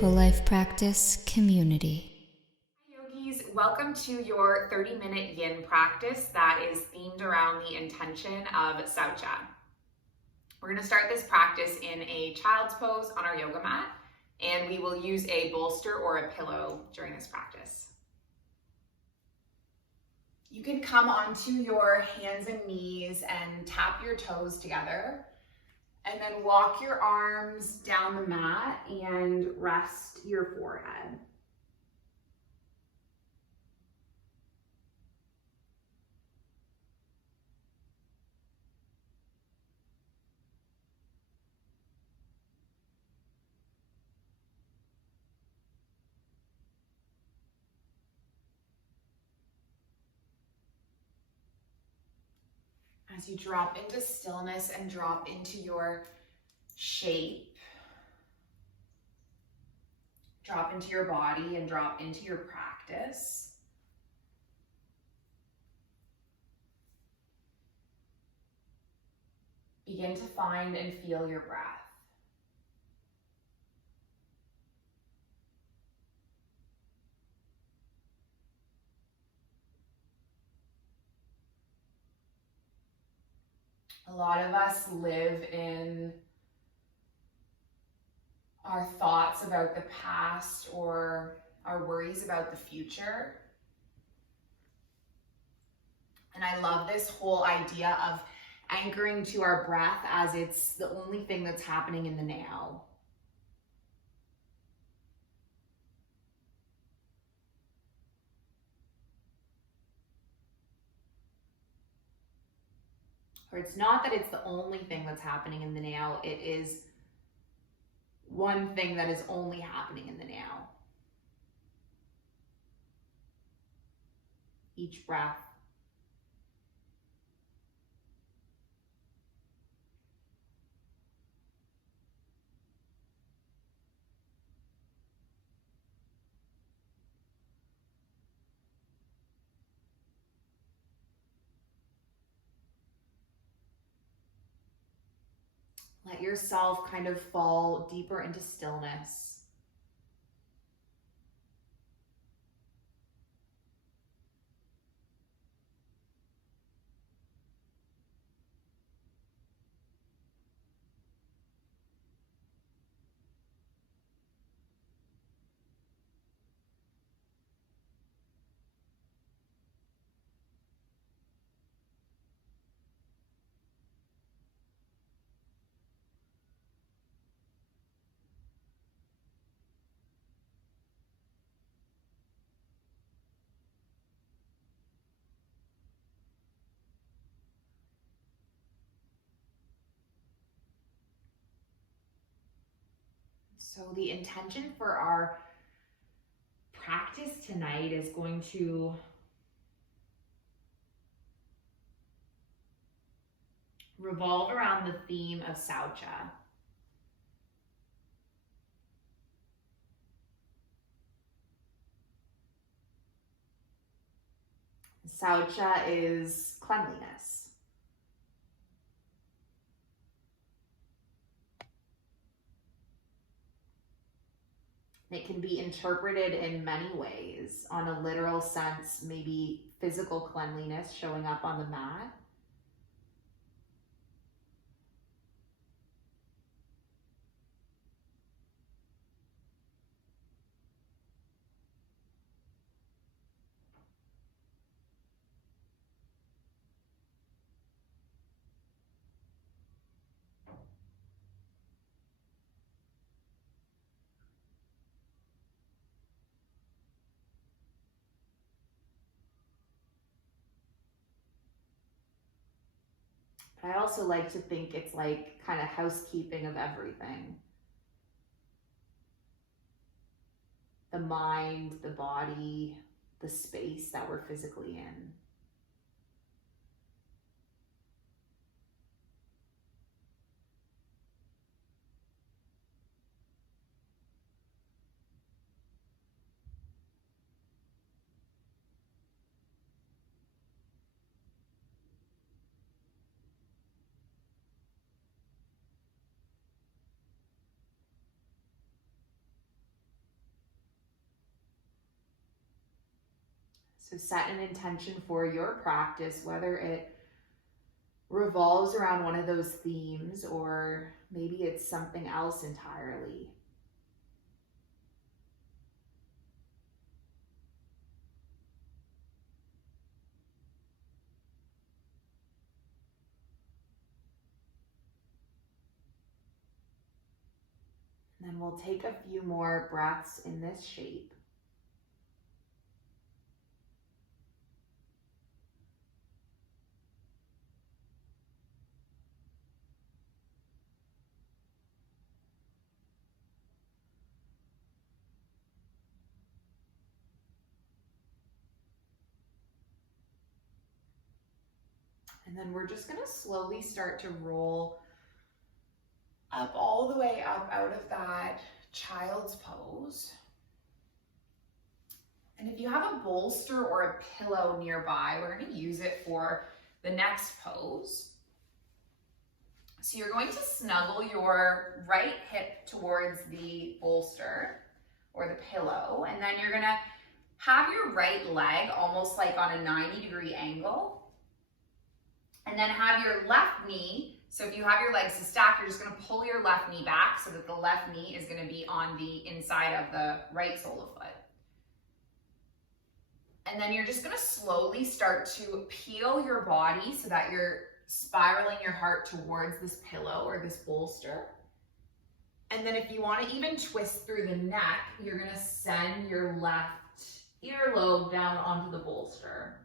Mindful Life Practice community. Hi yogis, welcome to your 30-minute yin practice that is themed around the intention of SAUCHA. We're going to start this practice in a child's pose on our yoga mat, and we will use a bolster or a pillow during this practice. You can come onto your hands and knees and tap your toes together. And then walk your arms down the mat and rest your forehead. As you drop into stillness and drop into your shape, drop into your body and drop into your practice. Begin to find and feel your breath. A lot of us live in our thoughts about the past or our worries about the future. And I love this whole idea of anchoring to our breath as it's the only thing that's happening in the now. Or it's not that it's the only thing that's happening in the now, it is one thing that is only happening in the now. Each breath. Let yourself kind of fall deeper into stillness. So the intention for our practice tonight is going to revolve around the theme of SAUCHA. SAUCHA is cleanliness. It can be interpreted in many ways. On a literal sense, maybe physical cleanliness showing up on the mat. But I also like to think it's like kind of housekeeping of everything. The mind, the body, the space that we're physically in. So set an intention for your practice, whether it revolves around one of those themes or maybe it's something else entirely. And then we'll take a few more breaths in this shape. And then we're just going to slowly start to roll up all the way up out of that child's pose. And if you have a bolster or a pillow nearby, we're going to use it for the next pose. So you're going to snuggle your right hip towards the bolster or the pillow, and then you're going to have your right leg almost like on a 90-degree angle. And then have your left knee, so if you have your legs stacked, you're just going to pull your left knee back so that the left knee is going to be on the inside of the right sole of foot. And then you're just going to slowly start to peel your body so that you're spiraling your heart towards this pillow or this bolster. And then if you want to even twist through the neck, you're going to send your left earlobe down onto the bolster.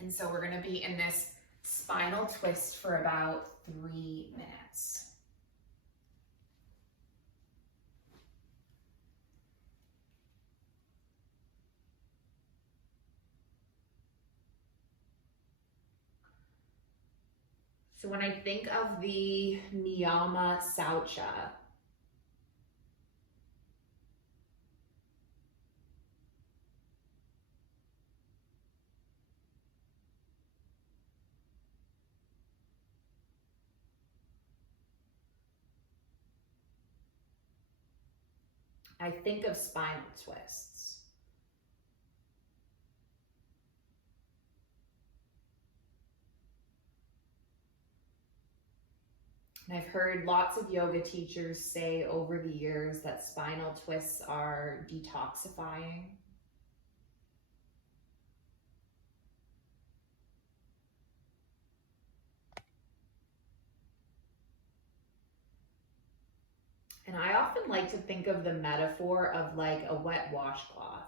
And so we're going to be in this spinal twist for about 3 minutes. So when I think of the niyama SAUCHA, I think of spinal twists. And I've heard lots of yoga teachers say over the years that spinal twists are detoxifying. And I often like to think of the metaphor of like a wet washcloth.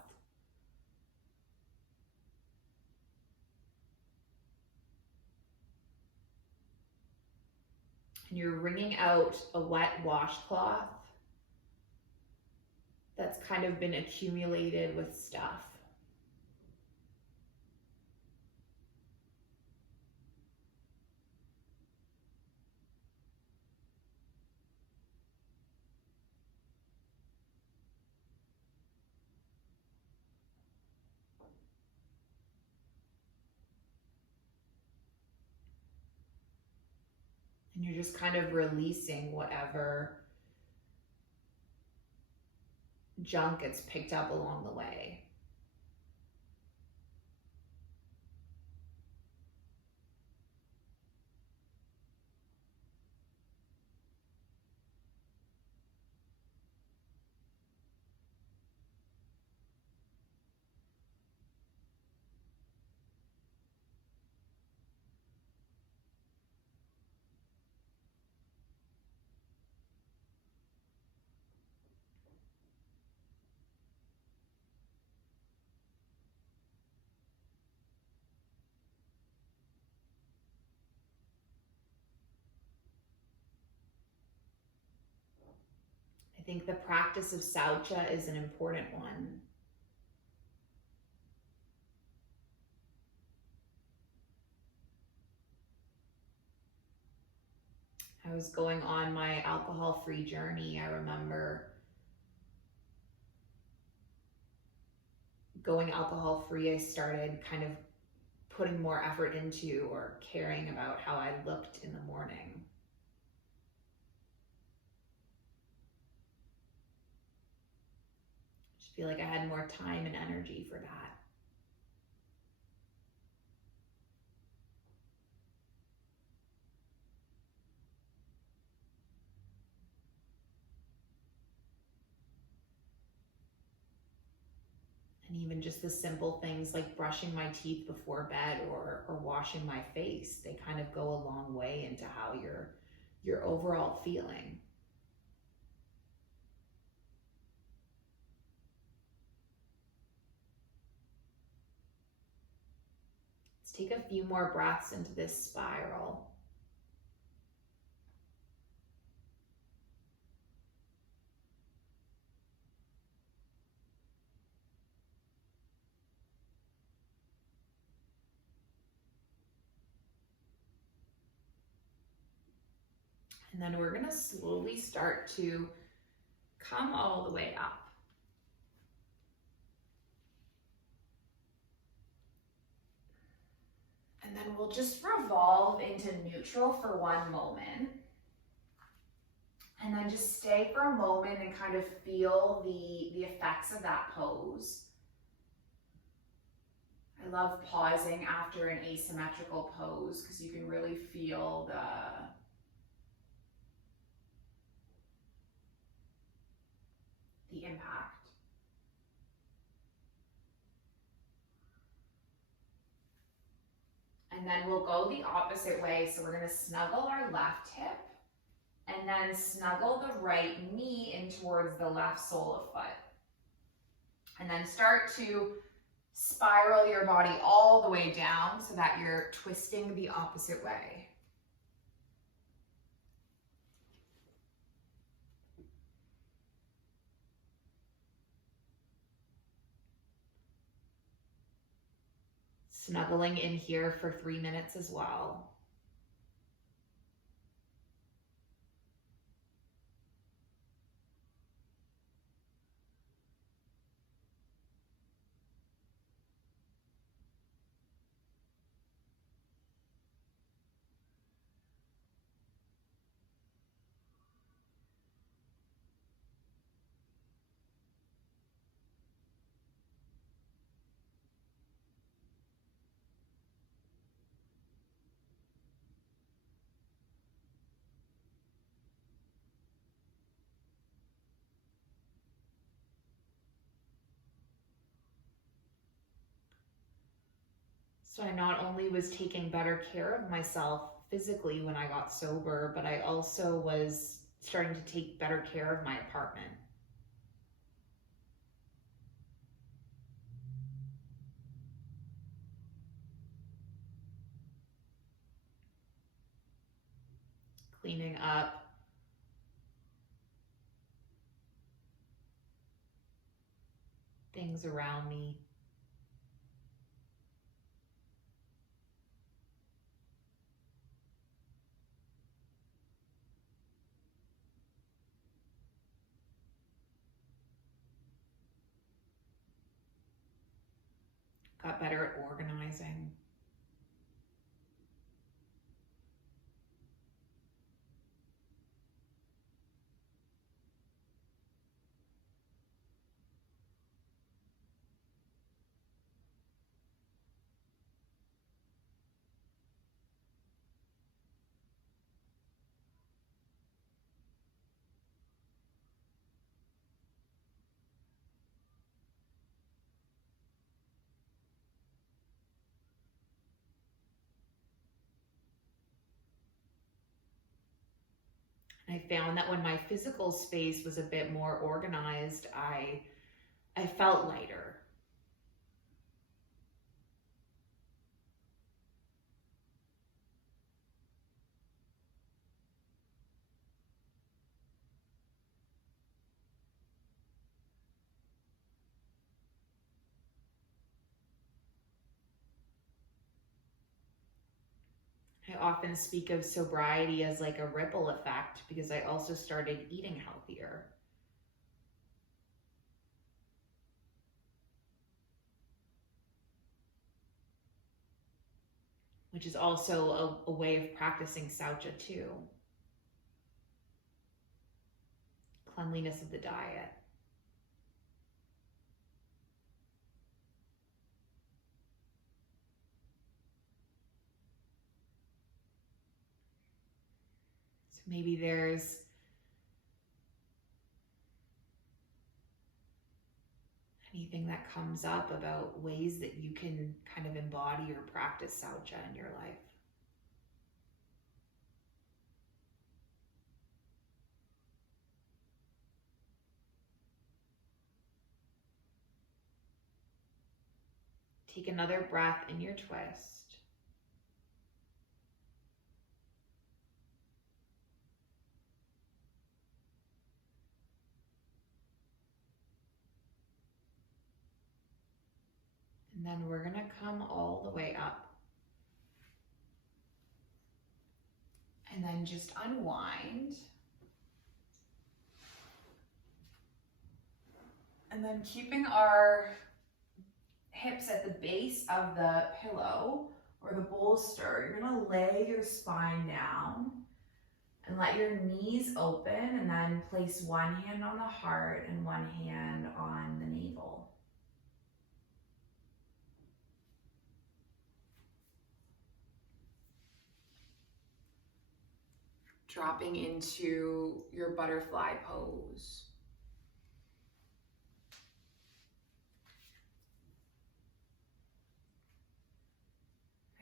And you're wringing out a wet washcloth that's kind of been accumulated with stuff. And you're just kind of releasing whatever junk gets picked up along the way. I think the practice of SAUCHA is an important one. I was going on my alcohol-free journey, I remember going alcohol free, I started kind of putting more effort into or caring about how I looked in the morning. Just feel like I had more time and energy for that. And even just the simple things like brushing my teeth before bed or washing my face, they kind of go a long way into how you're overall feeling. Let's take a few more breaths into this spiral. And then we're going to slowly start to come all the way up. And then we'll just revolve into neutral for one moment. And then just stay for a moment and kind of feel the effects of that pose. I love pausing after an asymmetrical pose because you can really feel the impact. And then we'll go the opposite way. So we're going to snuggle our left hip and then snuggle the right knee in towards the left sole of foot. And then start to spiral your body all the way down so that you're twisting the opposite way. Snuggling in here for 3 minutes as well. So I not only was taking better care of myself physically when I got sober, but I also was starting to take better care of my apartment. Cleaning up. Things around me. Got better at organizing. I found that when my physical space was a bit more organized, I felt lighter. I often speak of sobriety as like a ripple effect because I also started eating healthier. which is also a way of practicing SAUCHA too. Cleanliness of the diet. So maybe there's anything that comes up about ways that you can kind of embody or practice SAUCHA in your life. Take another breath in your twist. And then we're going to come all the way up. And then just unwind. And then keeping our hips at the base of the pillow or the bolster, you're going to lay your spine down and let your knees open, and then place one hand on the heart and one hand on the navel. Dropping into your butterfly pose.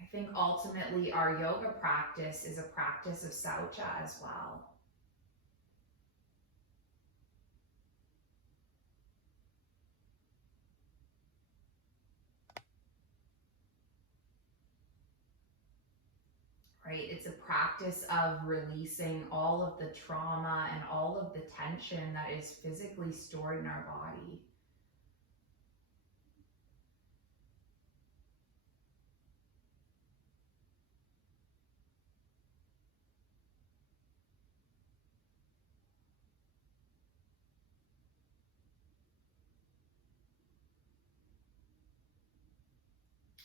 I think ultimately our yoga practice is a practice of SAUCHA as well. Right? It's a practice of releasing all of the trauma and all of the tension that is physically stored in our body.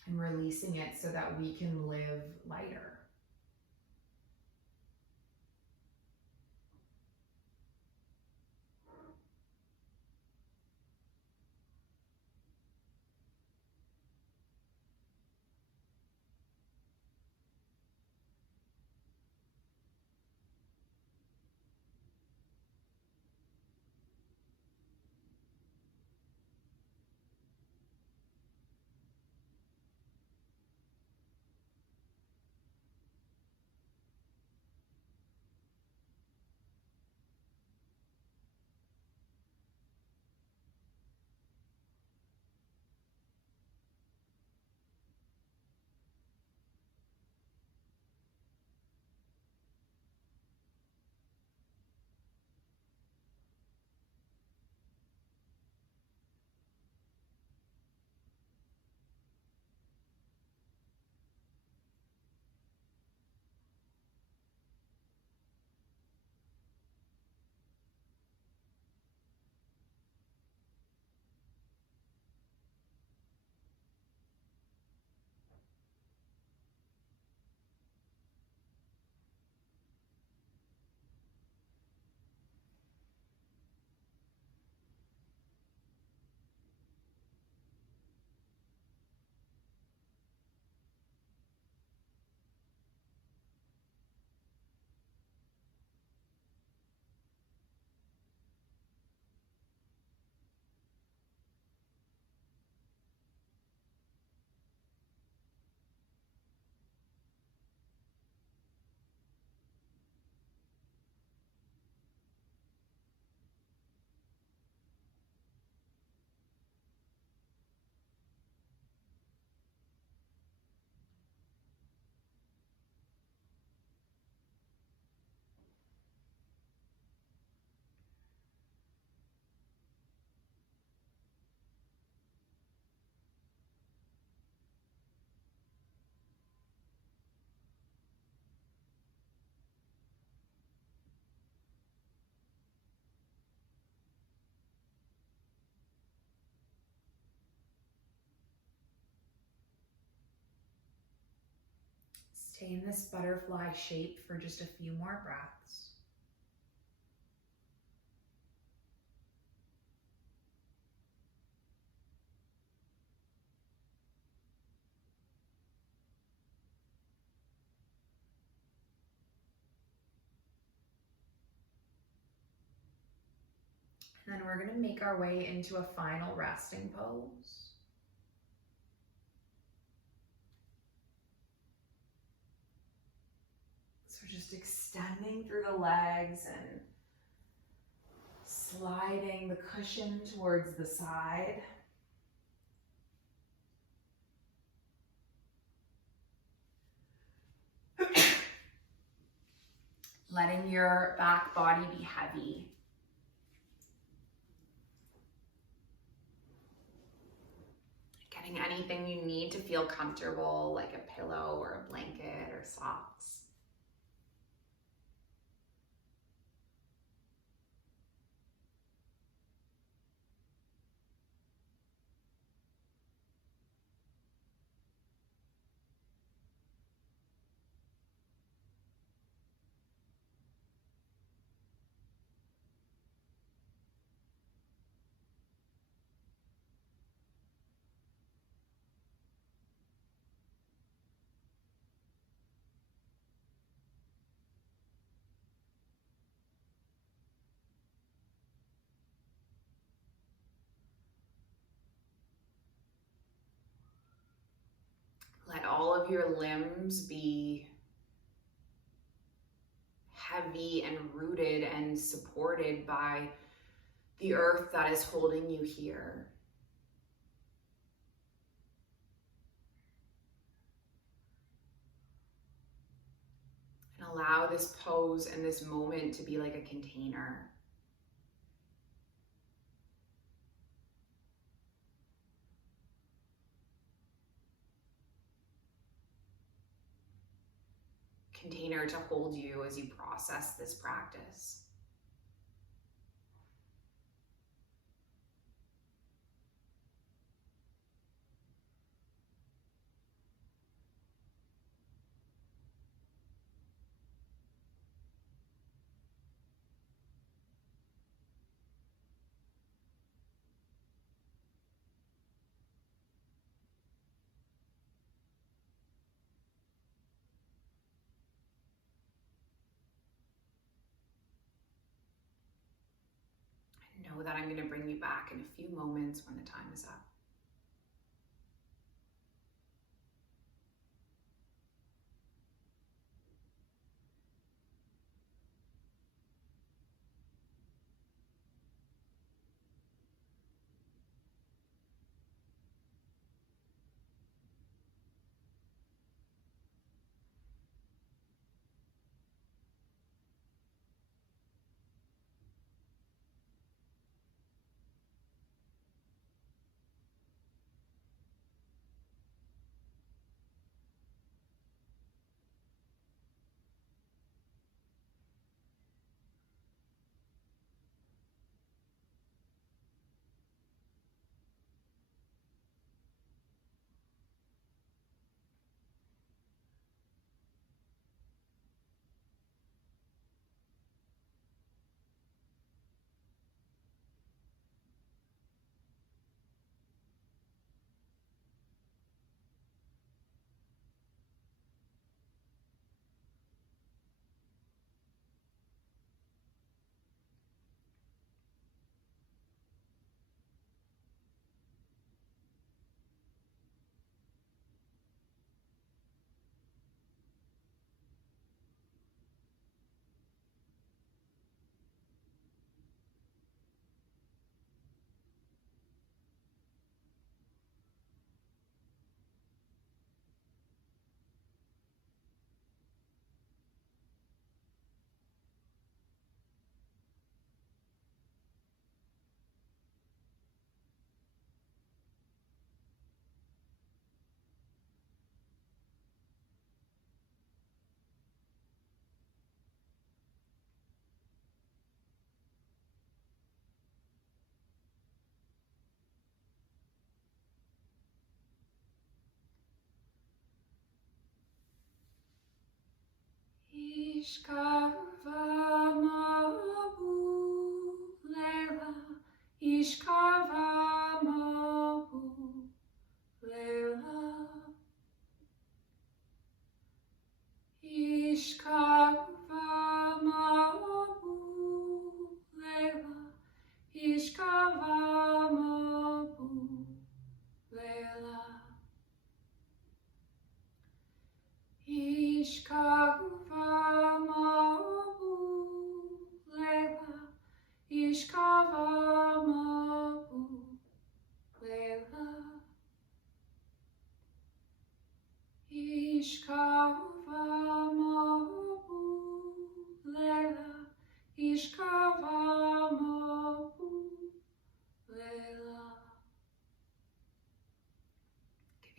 And releasing it so that we can live lighter. Stay in this butterfly shape for just a few more breaths. And then we're going to make our way into a final resting pose. So just extending through the legs and sliding the cushion towards the side. Letting your back body be heavy. Getting anything you need to feel comfortable, like a pillow or a blanket or socks. Let all of your limbs be heavy and rooted and supported by the earth that is holding you here. And allow this pose and this moment to be like a container. Container to hold you as you process this practice. Know that I'm going to bring you back in a few moments when the time is up.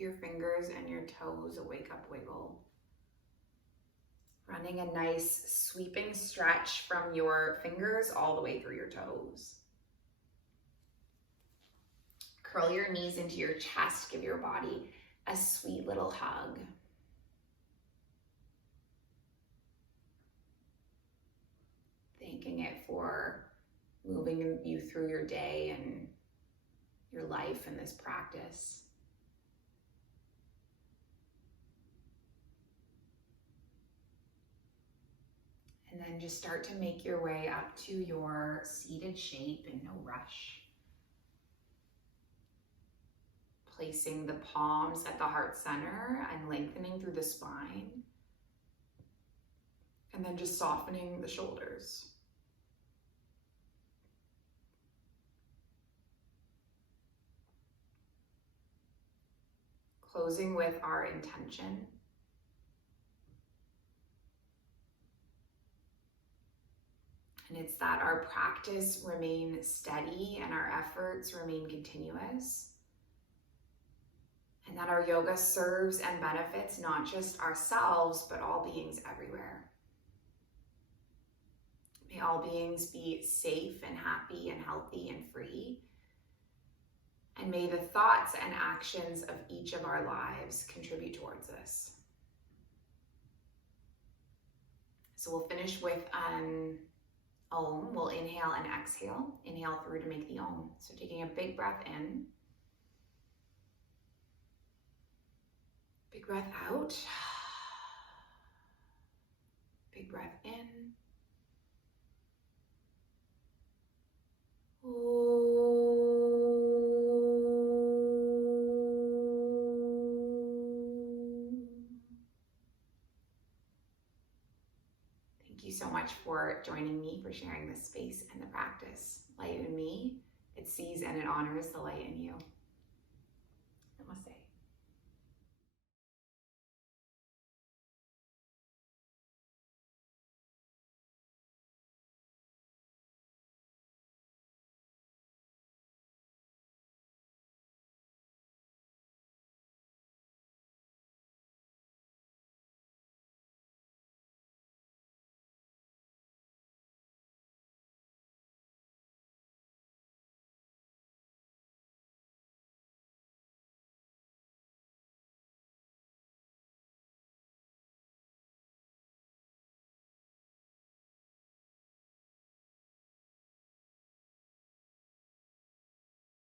Give your fingers and your toes a wake up wiggle. Running a nice sweeping stretch from your fingers all the way through your toes. Curl your knees into your chest. Give your body a sweet little hug. Thanking it for moving you through your day and your life in this practice. And then just start to make your way up to your seated shape in no rush. Placing the palms at the heart center and lengthening through the spine. And then just softening the shoulders. Closing with our intention. And it's that our practice remain steady and our efforts remain continuous. And that our yoga serves and benefits not just ourselves, but all beings everywhere. May all beings be safe and happy and healthy and free. And may the thoughts and actions of each of our lives contribute towards this. So we'll finish with an Om. We'll inhale and exhale. Inhale through to make the Om. So taking a big breath in. Big breath out. Big breath in. Thank you so much for joining me, for sharing this space and the practice. Light in me, it sees and it honors the light in you. Namaste.